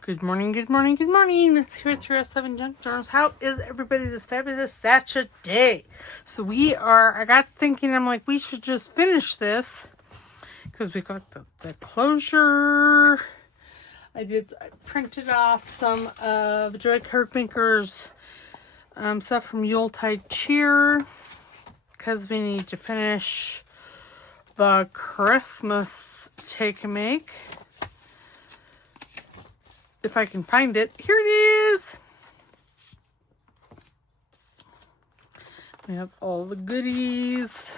Good morning, good morning, good morning. It's here at 307 Junk Journals. How is everybody this fabulous Saturday? So I got thinking, I'm like, we should just finish this because we got the closure. I printed off some of Joey Cardmaker's stuff from Yuletide Cheer because we need to finish the Christmas take and make. If I can find it. Here it is. We have all the goodies.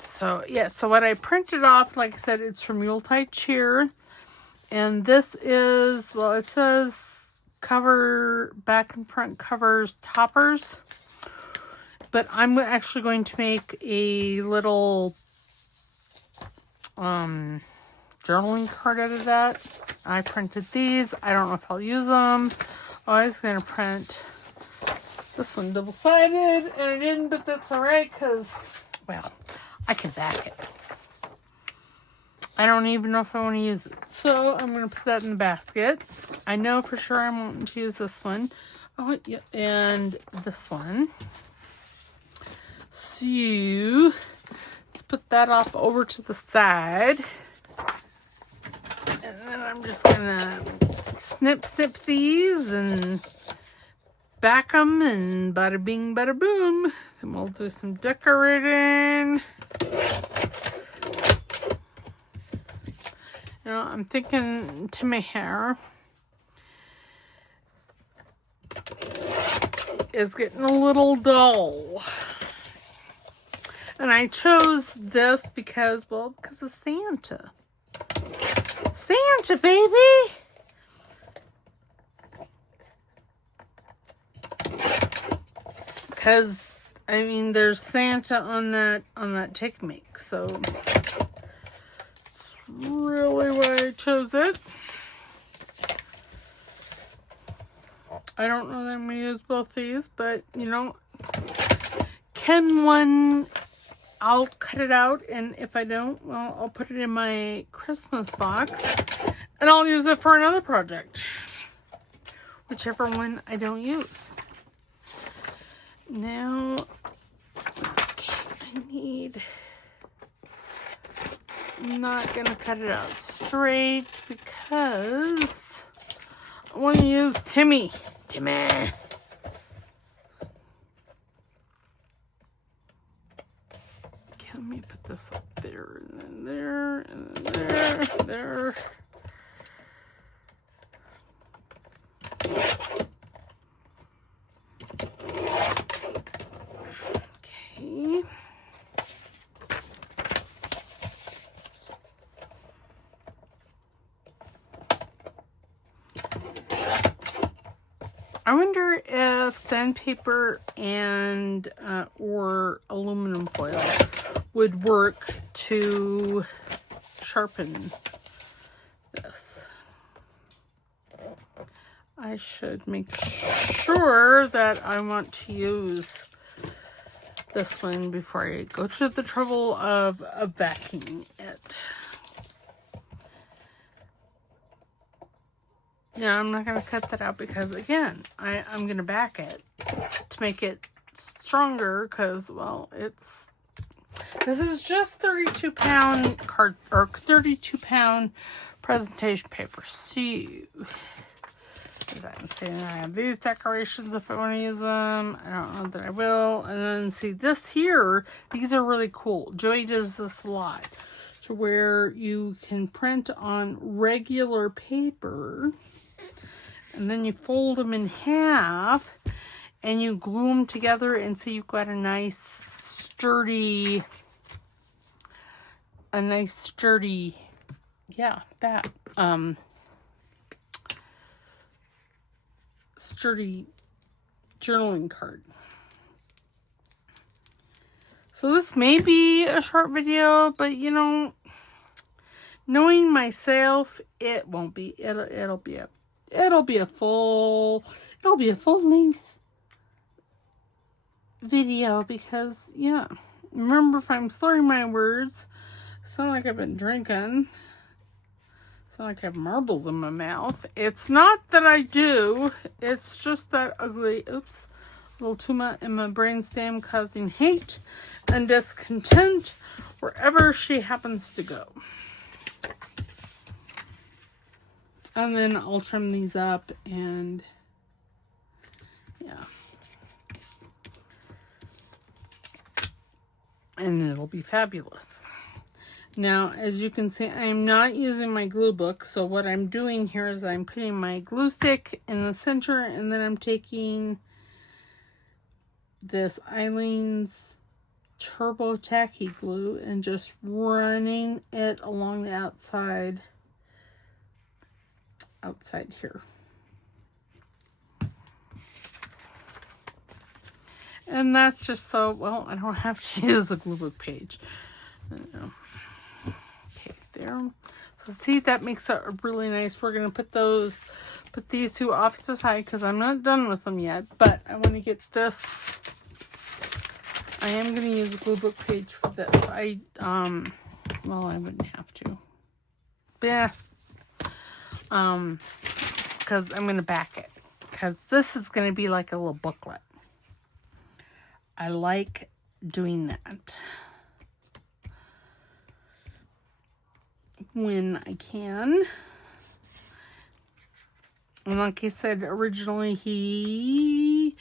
So, yeah. So what I printed off, like I said, it's from Yuletide Cheer. And this is, well, it says cover, back and front covers, toppers. But I'm actually going to make a little journaling card out of that. I printed these. I don't know if I'll use them. I was going to print this one double-sided, and I didn't, but that's alright, because, well, I can back it. I don't even know if I want to use it. So, I'm going to put that in the basket. I know for sure I won't to use this one. Oh, yeah, and this one. So, let's put that off over to the side. And then I'm just gonna snip these and back them and bada bing, bada boom. And we'll do some decorating. You know, I'm thinking to my hair is getting a little dull. And I chose this because of Santa. Santa, baby! Because, I mean, there's Santa on that take make. So, it's really why I chose it. I don't know that I'm going to use both these, but, you know, I'll cut it out, and if I don't, well, I'll put it in my Christmas box, and I'll use it for another project. Whichever one I don't use. Now, okay, I'm not going to cut it out straight, because I want to use Timmy. Let me put this up there, and then there, and then there. Okay. I wonder if sandpaper and or aluminum foil would work to sharpen this. I should make sure that I want to use this one before I go to the trouble of backing it. Yeah, I'm not going to cut that out because, again, I'm going to back it to make it stronger because, well, this is just 32-pound card or 32-pound presentation paper. So, as I'm saying, I have these decorations if I want to use them. I don't know that I will. And then see this here, these are really cool. Joey does this a lot, to where you can print on regular paper. And then you fold them in half and you glue them together, and so you've got a nice sturdy, yeah, that, sturdy journaling card. So this may be a short video, but you know, knowing myself, it won't be. It'll be a full length video because, yeah, remember, if I'm slurring my words, Sound like I've been drinking. Sound like I have marbles in my mouth. It's not that I do. It's just that ugly, oops, little tumor in my brainstem causing hate and discontent wherever she happens to go. And then I'll trim these up and yeah. And it'll be fabulous. Now, as you can see, I'm not using my glue book. So what I'm doing here is I'm putting my glue stick in the center, and then I'm taking this Eileen's Turbo Tacky Glue and just running it along the outside here. And that's just so, well, I don't have to use a glue book page. Okay, there. So see, that makes it really nice. We're going to put these two off to the side because I'm not done with them yet. But I want to get this. I am going to use a glue book page for this. Well, I wouldn't have to. Yeah. Because I'm going to back it. Because this is going to be like a little booklet. I like doing that when I can. And like I said, originally he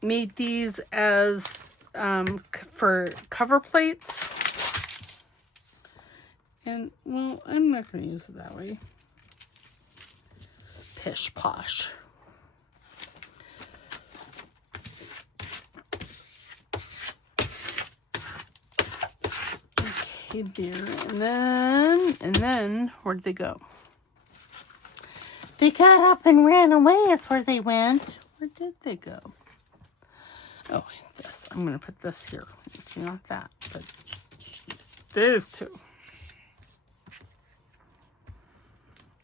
made these as for cover plates. And, well, I'm not going to use it that way. Pish posh. Okay, there. And then, where'd they go? They got up and ran away is where they went. Where did they go? Oh, this. I'm going to put this here. It's not that, but these two.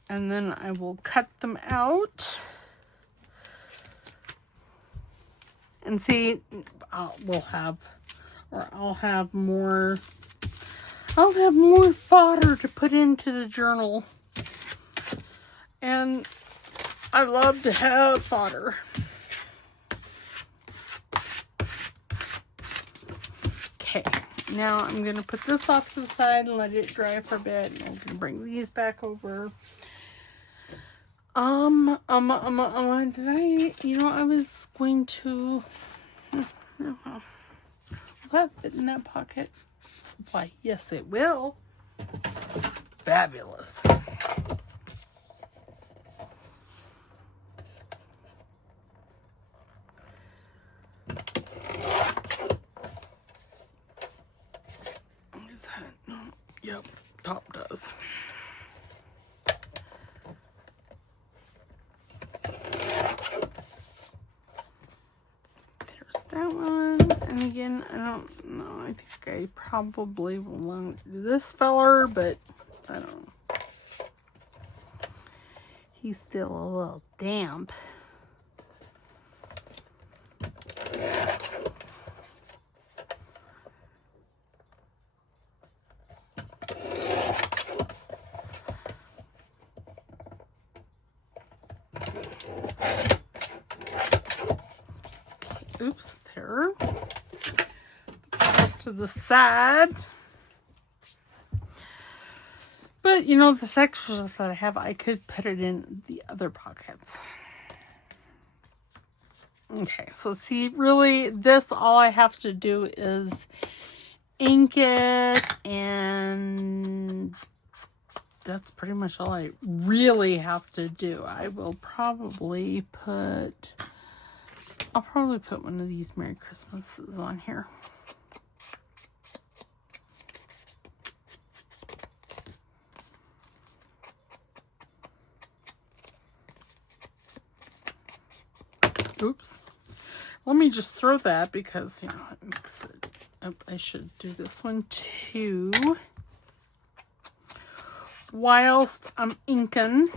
And then I will cut them out. And see, I'll have more fodder to put into the journal. And I love to have fodder. Okay, now I'm going to put this off to the side and let it dry for a bit. And I'm going to bring these back over. Did I was going to, will that fit in that pocket? Why, yes it will. It's fabulous. Is that, no, yep, top does. That one, and again, I don't know, I think I probably will want to do this feller, but I don't know. He's still a little damp. Oops, there. Off to the side. But, you know, this extra stuff that I have, I could put it in the other pockets. Okay, so see, really, this, all I have to do is ink it, and that's pretty much all I really have to do. I will probably put... I'll probably put one of these Merry Christmases on here. Oops. Let me just throw that because, you know, it makes it... Oh, I should do this one too. Whilst I'm inking...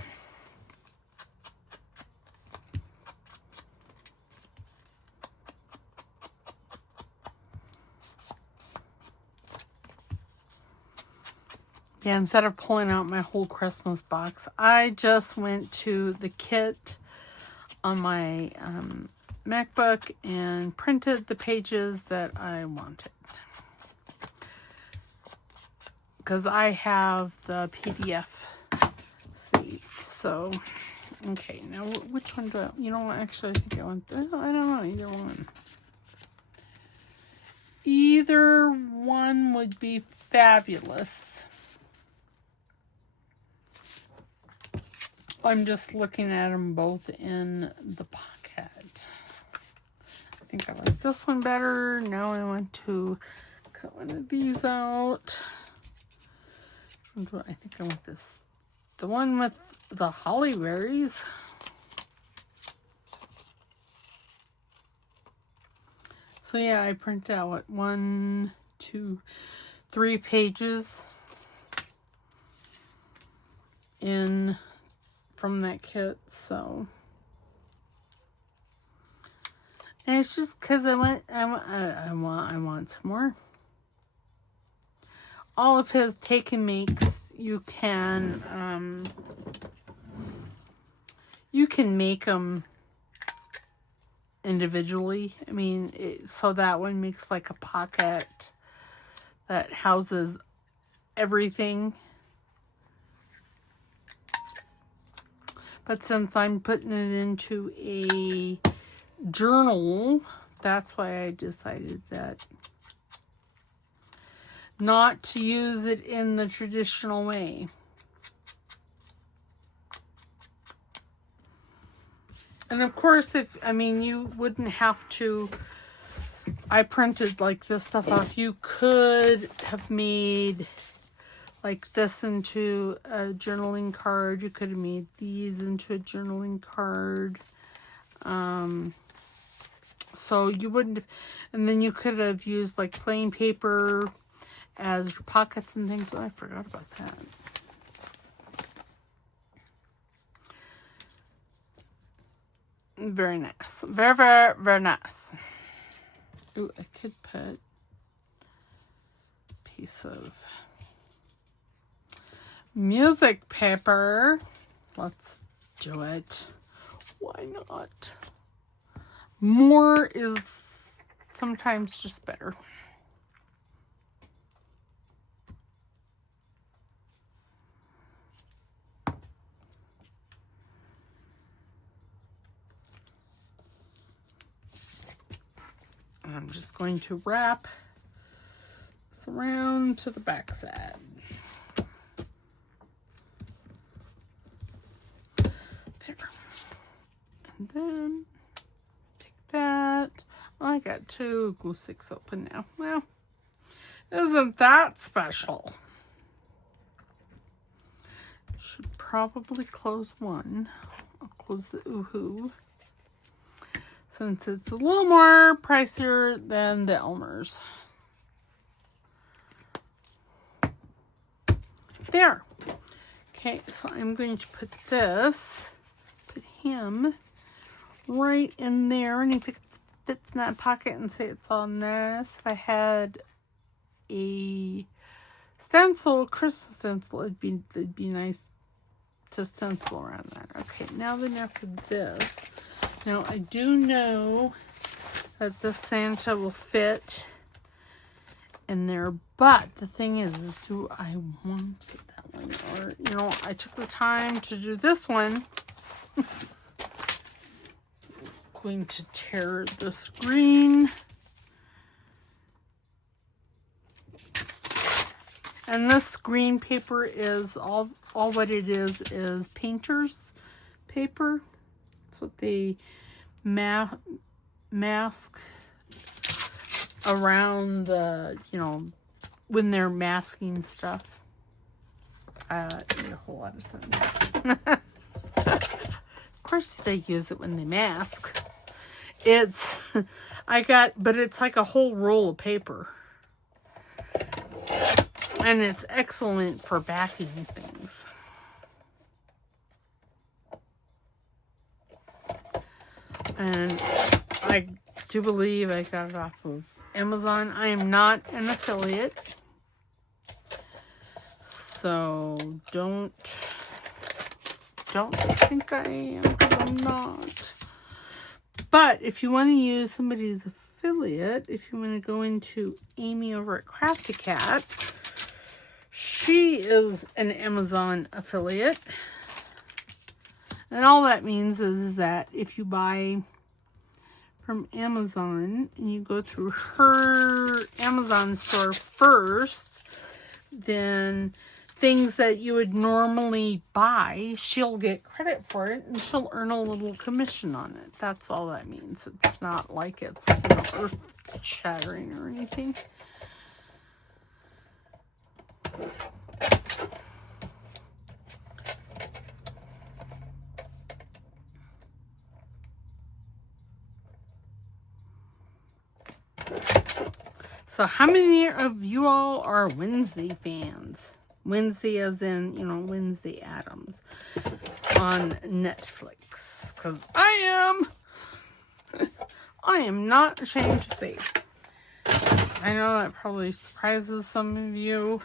Yeah, instead of pulling out my whole Christmas box, I just went to the kit on my MacBook and printed the pages that I wanted. Because I have the PDF saved. So, okay, now which one do I, you know what, actually I think I want, I don't know, either one. Either one would be fabulous. I'm just looking at them both in the pocket. I think I like this one better. Now I want to cut one of these out. I think I want this. The one with the holly berries. So yeah, I printed out what, 1, 2, 3 pages in from that kit. So, and it's just because I want some more. All of his take and makes, you can make them individually. I mean, so that one makes like a pocket that houses everything. But since I'm putting it into a journal, that's why I decided that not to use it in the traditional way. And of course, you wouldn't have to, I printed like this stuff off. You could have made like this into a journaling card. You could have made these into a journaling card. So you wouldn't, and then you could have used like plain paper as your pockets and things. Oh, I forgot about that. Very nice. Very, very, very nice. Ooh, I could put a piece of music paper. Let's do it. Why not? More is sometimes just better. I'm just going to wrap this around to the back side. There. And then take that. I got 2 glue sticks open now. Well, isn't that special? Should probably close one. I'll close the oohoo, since it's a little more pricier than the Elmer's. There. Okay, so I'm going to put him right in there, and he fits in that pocket and say it's all nice. If I had a stencil, Christmas stencil, it'd be nice to stencil around that. Okay, now then after this, now I do know that this Santa will fit in there, but the thing is do I want that one? Or, I took the time to do this one. Going to tear the screen. And this screen paper is all what it is painter's paper. That's what they mask around the, when they're masking stuff. Made a whole lot of sense. Of course they use it when they mask. But it's like a whole roll of paper. And it's excellent for backing things. And I do believe I got it off of Amazon. I am not an affiliate. So So don't think I am, because I'm not. But if you want to use somebody's affiliate, if you want to go into Amy over at Crafty Cat, she is an Amazon affiliate. And all that means is that if you buy from Amazon and you go through her Amazon store first, then things that you would normally buy, she'll get credit for it and she'll earn a little commission on it. That's all that means. It's not like it's, you know, earth shattering or anything. So how many of you all are Wednesday fans? Wednesday as in, you know, Wednesday Addams on Netflix. Because I am not ashamed to say. I know that probably surprises some of you.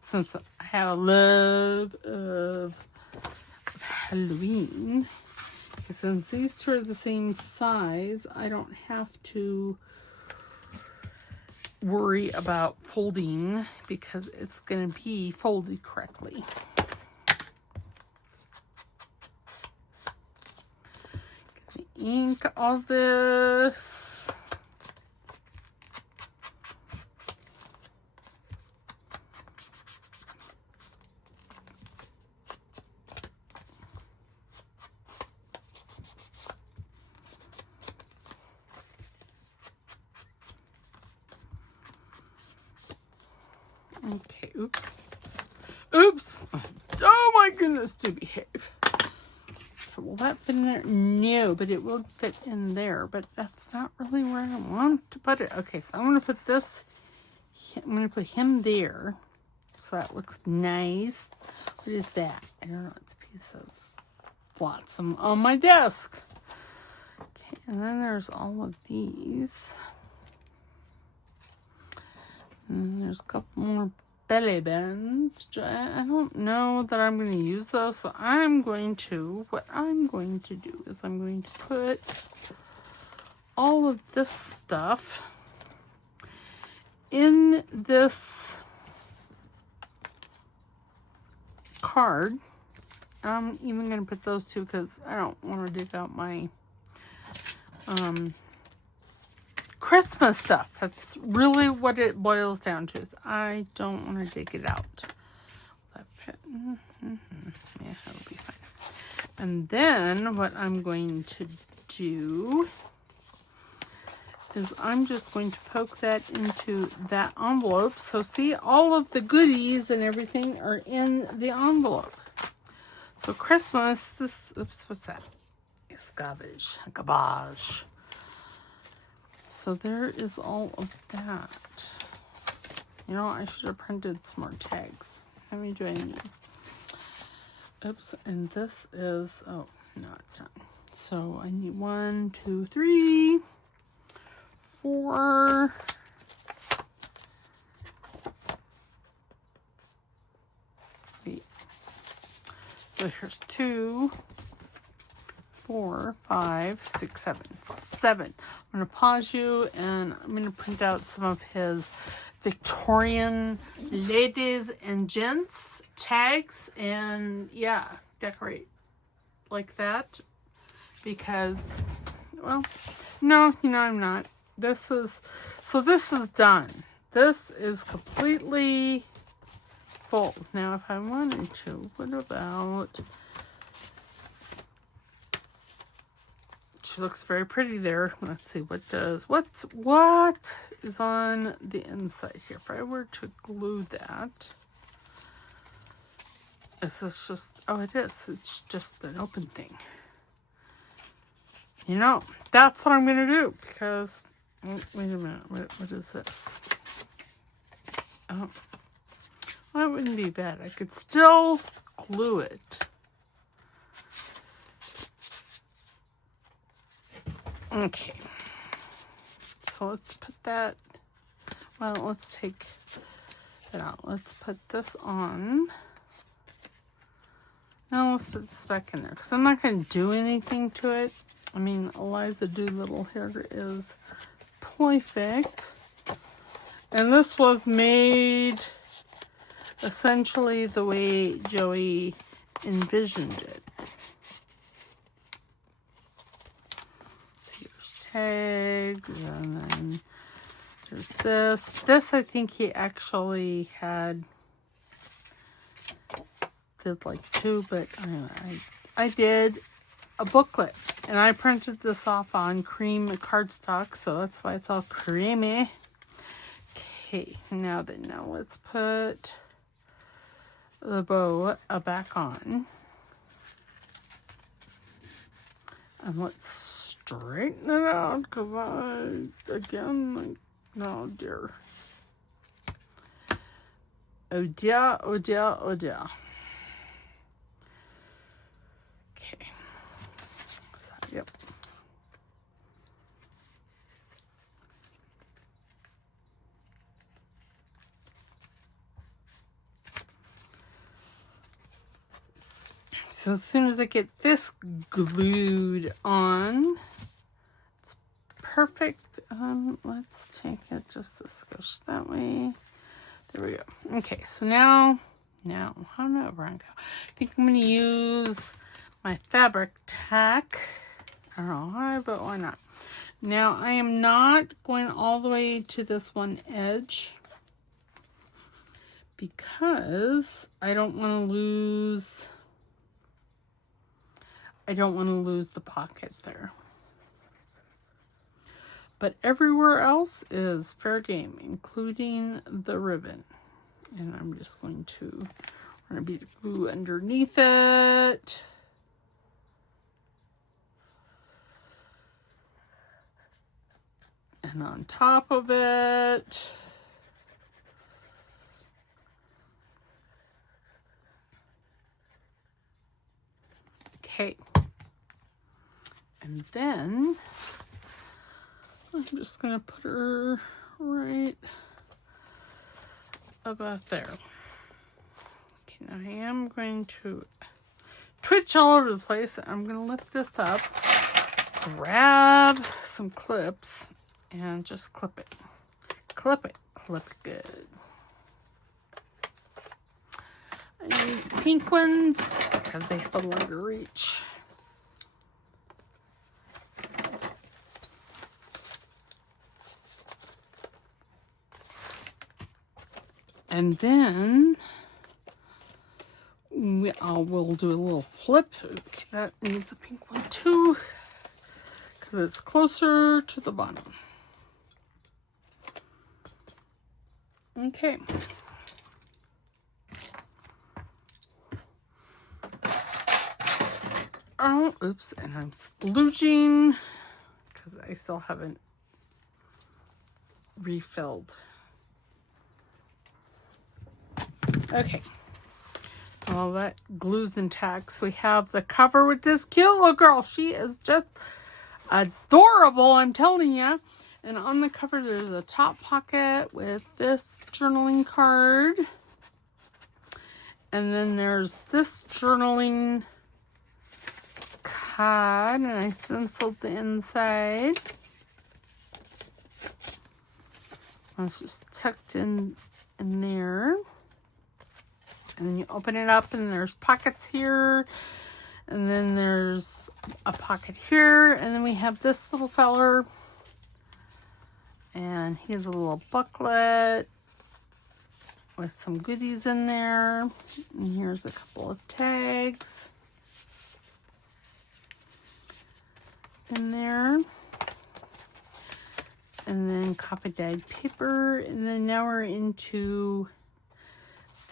Since I have a love of Halloween. Since these two are the same size, I don't have to worry about folding because it's going to be folded correctly. Ink all this. Okay, oops. Oops! Oh my goodness, do behave. Okay, will that fit in there? No, but it will fit in there. But that's not really where I want to put it. Okay, so I'm going to put this, I'm going to put him there. So that looks nice. What is that? I don't know, it's a piece of flotsam on my desk. Okay, and then there's all of these. And there's a couple more belly bands. I don't know that I'm going to use those, so what I'm going to do is I'm going to put all of this stuff in this card. I'm even going to put those two because I don't want to dig out my Christmas stuff. That's really what it boils down to. Is I don't want to dig it out. Yeah, that'll be fine. And then what I'm going to do is I'm just going to poke that into that envelope. So see, all of the goodies and everything are in the envelope. So Christmas, this, oops, what's that? It's garbage. So there is all of that. You know, I should have printed some more tags. How many do I need? Oops, and this is, oh, no, it's not. So I need 1, 2, 3, 4. So here's 2, 4, 5, 6, 7. 7. I'm going to pause you and I'm going to print out some of his Victorian ladies and gents tags and yeah, decorate like that because, well, no, you know, I'm not. This is done. This is completely full. Now, if I wanted to, what about, she looks very pretty there. Let's see, what is on the inside here? If I were to glue that, is this just, oh, it is. It's just an open thing. You know, that's what I'm going to do because, wait a minute, what is this? Oh, well, that wouldn't be bad. I could still glue it. Okay, so let's put that, well, let's take it out. Let's put this on. Now let's put this back in there because I'm not going to do anything to it. I mean, Eliza Doolittle here is perfect. And this was made essentially the way Joey envisioned it. So here's tags, and then there's this. This I think he actually did like 2, but I did a booklet, and I printed this off on cream cardstock, so that's why it's all creamy. Okay, now let's put the bow back on, and let's straighten it out because no dear, oh dear, oh dear, oh dear. Okay, so, yep. So as soon as I get this glued on, it's perfect. Let's take it just a skosh that way. There we go. Okay, so now, how do I go? I think I'm going to use my fabric tack. I don't know why, but why not? Now, I am not going all the way to this one edge because I don't want to lose the pocket there. But everywhere else is fair game, including the ribbon. And I'm just going to run a bead of glue underneath it. And on top of it. Okay. And then I'm just going to put her right about there. Okay, now I am going to twitch all over the place. I'm going to lift this up, grab some clips, and just clip it. Clip it good. I need pink ones because they have a longer reach. And then we'll do a little flip. Okay, that needs a pink one too because it's closer to the bottom. Okay. Oh, oops, and I'm splooging because I still haven't refilled. Okay, all that glues and tacks. We have the cover with this cute little girl. She is just adorable, I'm telling you. And on the cover, there's a top pocket with this journaling card. And then there's this journaling card, and I stenciled the inside. It's just tucked in there. And then you open it up and there's pockets here. And then there's a pocket here. And then we have this little feller. And he has a little booklet with some goodies in there. And here's a couple of tags in there. And then copy dyed paper. And then now we're into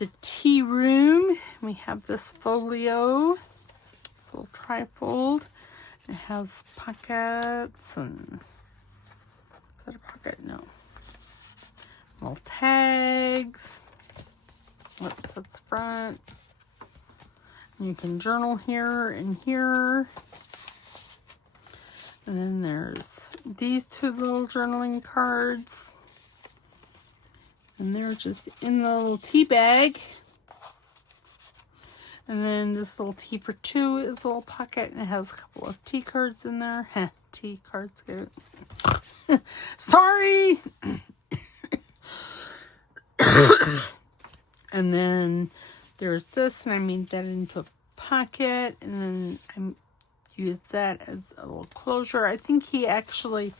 the tea room. We have this folio, this little trifold. It has pockets and, is that a pocket? No. Little tags. Whoops, that's front. You can journal here and here. And then there's these two little journaling cards. And they're just in the little tea bag. And then this little tea for two is a little pocket, and it has a couple of tea cards in there. Heh, tea cards, get it? Sorry! And then there's this, and I made that into a pocket, and then I used that as a little closure. I think he actually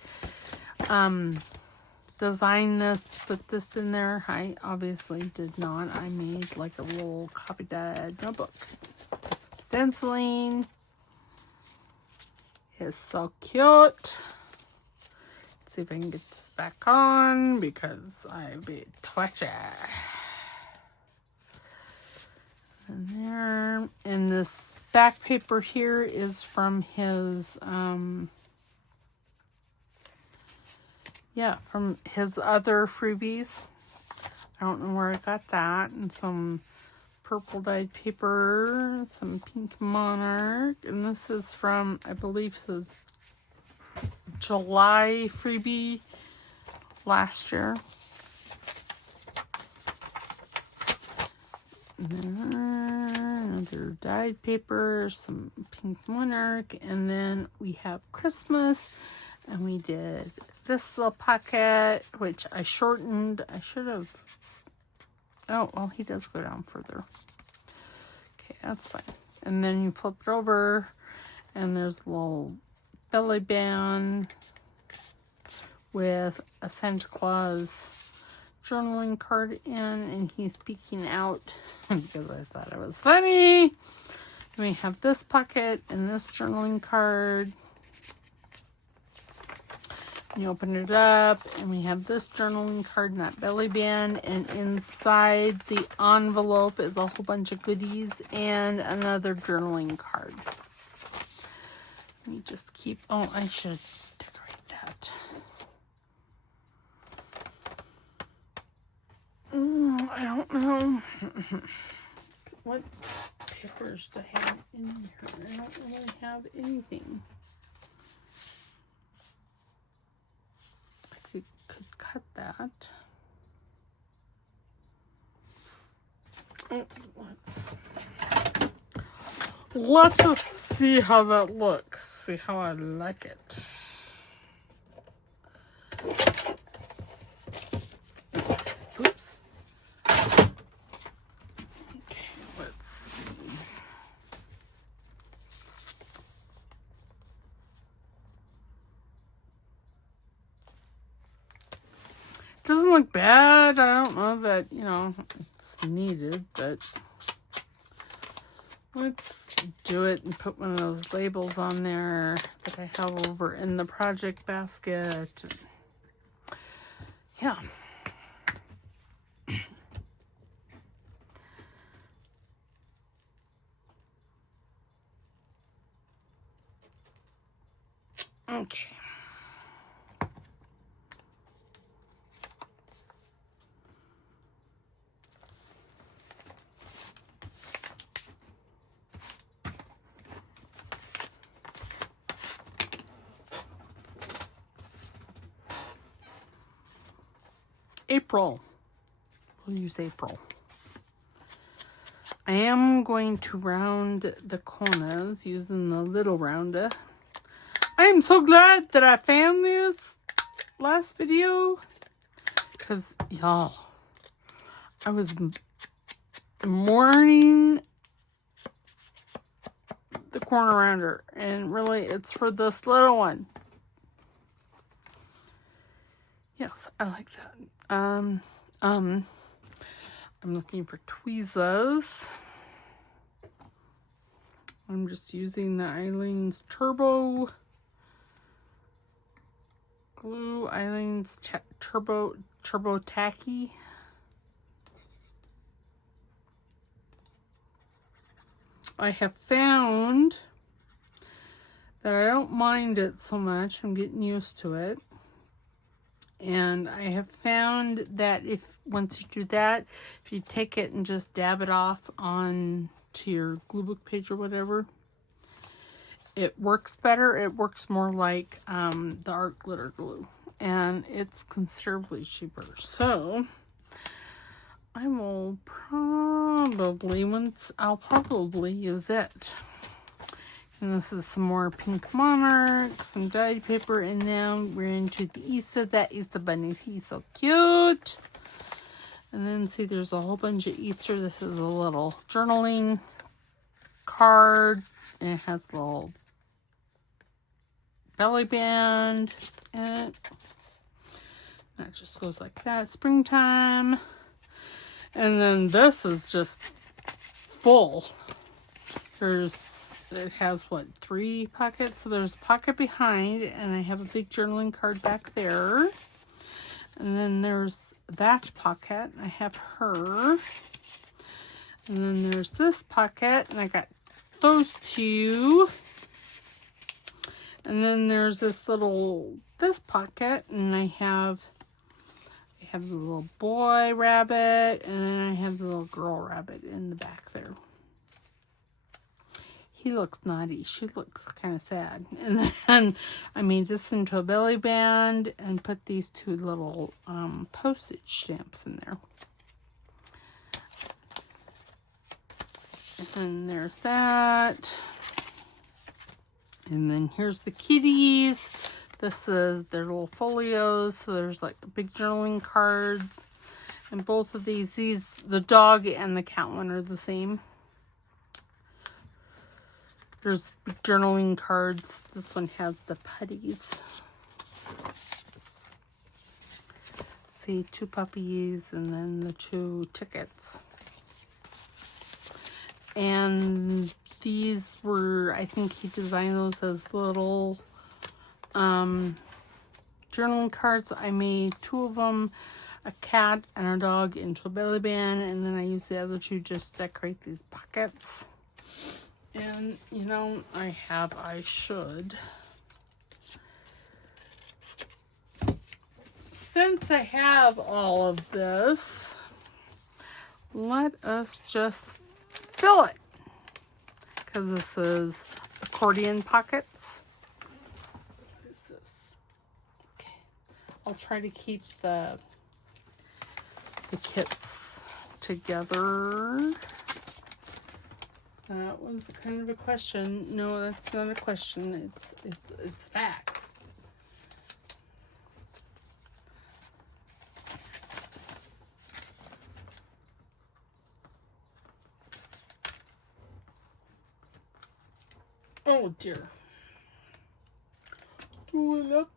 designed this to put this in there. I obviously did not. I made like a little copy dyed notebook. Put some stenciling. It's so cute. Let's see if I can get this back on because I be twitchy. And there, and this back paper here is from his from his other freebies. I don't know where I got that. And some purple dyed paper, some pink monarch, and this is from, I believe, his July freebie last year. And then another dyed paper, some pink monarch, and then we have Christmas, and we did this little pocket, which I shortened. I should have, oh, well, he does go down further. Okay, that's fine. And then you flip it over, and there's a little belly band with a Santa Claus journaling card in, and he's peeking out because I thought it was funny. And we have this pocket and this journaling card. And you open it up, and we have this journaling card and that belly band, and inside the envelope is a whole bunch of goodies and another journaling card. Let me just keep, oh, I should decorate that. I don't know what papers to have in here. I don't really have anything. I could cut that. Let's just see how that looks. See how I like it. Oops. Okay, let's see. Doesn't look bad. I don't know that, you know, it's needed, but let's do it and put one of those labels on there that I have over in the project basket. Yeah. Okay. April. We'll use April. I am going to round the corners using the little rounder. I am so glad that I found this last video, because y'all, I was mourning the corner rounder, and really it's for this little one. Yes, I like that. I'm looking for tweezers. I'm just using the Eileen's Turbo Glue, Eileen's Turbo Tacky. I have found that I don't mind it so much. I'm getting used to it. And I have found that once you do that, if you take it and just dab it off on to your glue book page or whatever, it works better. It works more like the art glitter glue, and it's considerably cheaper. So I will probably, I'll probably use it. And this is some more pink monarch, some dyed paper, and now we're into the Easter. That is the bunny. He's so cute. And then see, there's a whole bunch of Easter. This is a little journaling card, and it has a little belly band in it. That just goes like that. Springtime. And then this is just full. It has what, 3 pockets? So there's a pocket behind, and I have a big journaling card back there. And then there's that pocket. I have her. And then there's this pocket, and I got those 2. And then there's this pocket, and I have the little boy rabbit, and then I have the little girl rabbit in the back there. He looks naughty. She looks kind of sad. And then I made this into a belly band and put these 2 little postage stamps in there. And then there's that. And then here's the kitties. This is their little folios. So there's like a big journaling card. And both of these, the dog and the cat one are the same. There's big journaling cards. This one has the putties. See, 2 puppies and then the 2 tickets. And these were, I think he designed those as little journaling cards. I made 2 of them, a cat and a dog, into a belly band, and then I used the other 2 just to decorate these pockets. And you know, I should, since I have all of this, let us just fill it, because this is accordion pockets. What is this? Okay, I'll try to keep the kits together. That was kind of a question. No, that's not a question. It's fact. Oh dear. Do it up.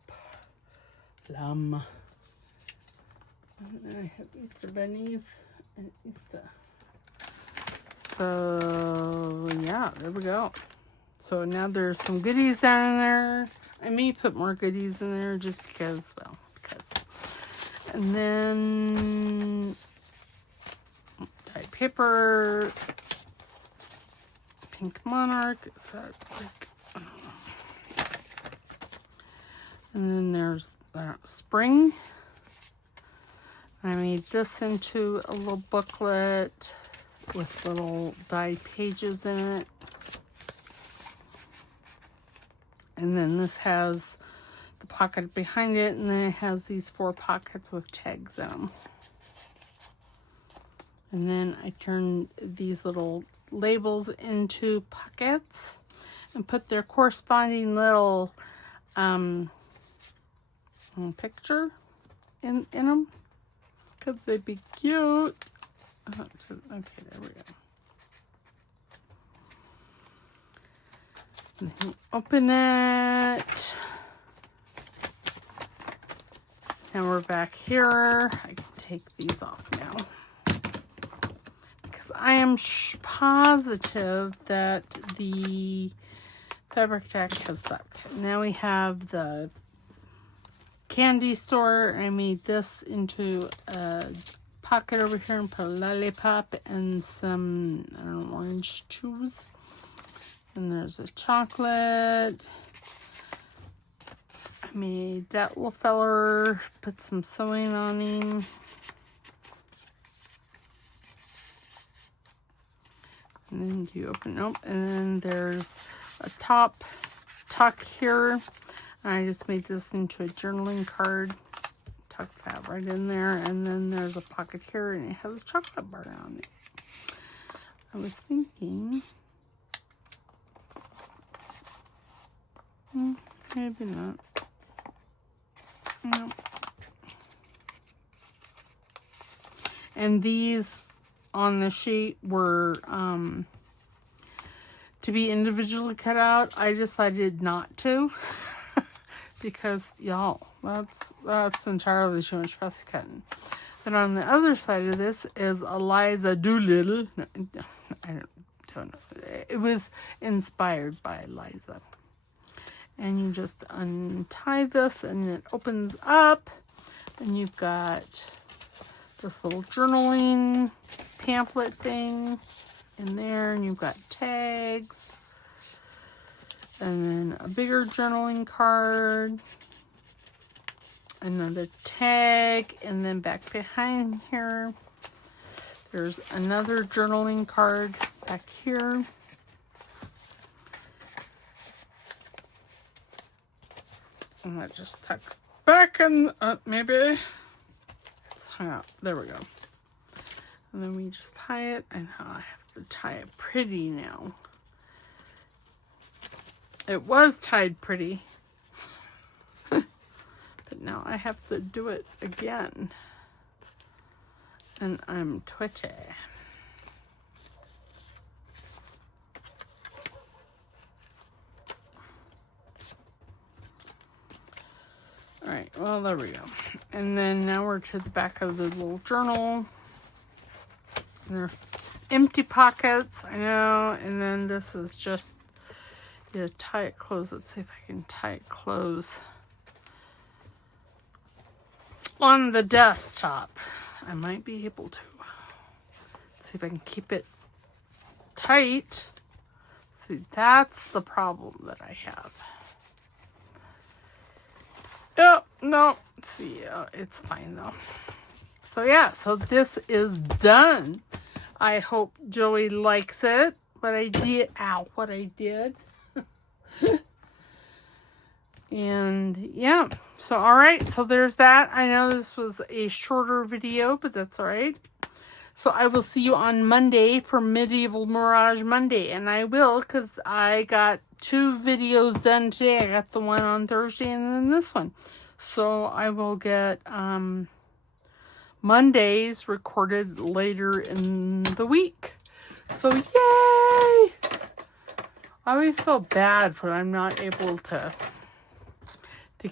Plum. And then I have Easter bunnies and Easter. So yeah, there we go. So now there's some goodies down in there. I may put more goodies in there just because, well, because. And then dyed paper, pink monarch. So like, I don't know. And then there's spring. I made this into a little booklet with little dyed pages in it. And then this has the pocket behind it, and then it has these 4 pockets with tags in them. And then I turned these little labels into pockets and put their corresponding little picture in them, because they'd be cute. Okay, there we go. And then open it. And we're back here. I can take these off now, because I am positive that the fabric deck has stuck. Now we have the candy store. I made this into a pocket over here and put a lollipop and some, I don't know, orange chews. And there's a chocolate. I made that little feller, put some sewing on him. And then you open it up, and then there's a top tuck here. I just made this into a journaling card tuck that right in there. And then there's a pocket here, and it has a chocolate bar on it. I was thinking, maybe not. No. And these on the sheet were to be individually cut out. I decided not to because y'all, that's entirely too much fussy cutting. But on the other side of this is Eliza Doolittle. No, I don't know. It was inspired by Eliza. And you just untie this and it opens up. And you've got this little journaling pamphlet thing in there. And you've got tags. And then a bigger journaling card. Another tag. And then back behind here, there's another journaling card back here. And that just tucks back and maybe it's hung out. There we go. And then we just tie it. And I have to tie it pretty now. It was tied pretty. But now I have to do it again. And I'm twitchy. Alright, well, there we go. And then now we're to the back of the little journal. And there's empty pockets, I know. And then this is just, you tie it closed. Let's see if I can tie it closed on the desktop. I might be able to. Let's see if I can keep it tight. See, that's the problem that I have. Oh, no. Let's see. It's fine though. So yeah, so this is done. I hope Joey likes it. What I did. Ow, what I did. And yeah, so all right, so there's that. I know this was a shorter video, but that's all right. So I will see you on Monday for Medieval Mirage Monday, and I will, because I got 2 videos done today. I got the one on Thursday and then this one. So I will get Mondays recorded later in the week. So yay! I always feel bad when I'm not able to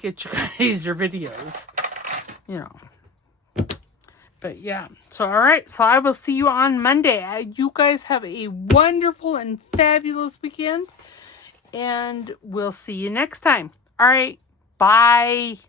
get you guys your videos, you know. But yeah, so all right, so I will see you on Monday. You guys have a wonderful and fabulous weekend, and we'll see you next time. All right, bye.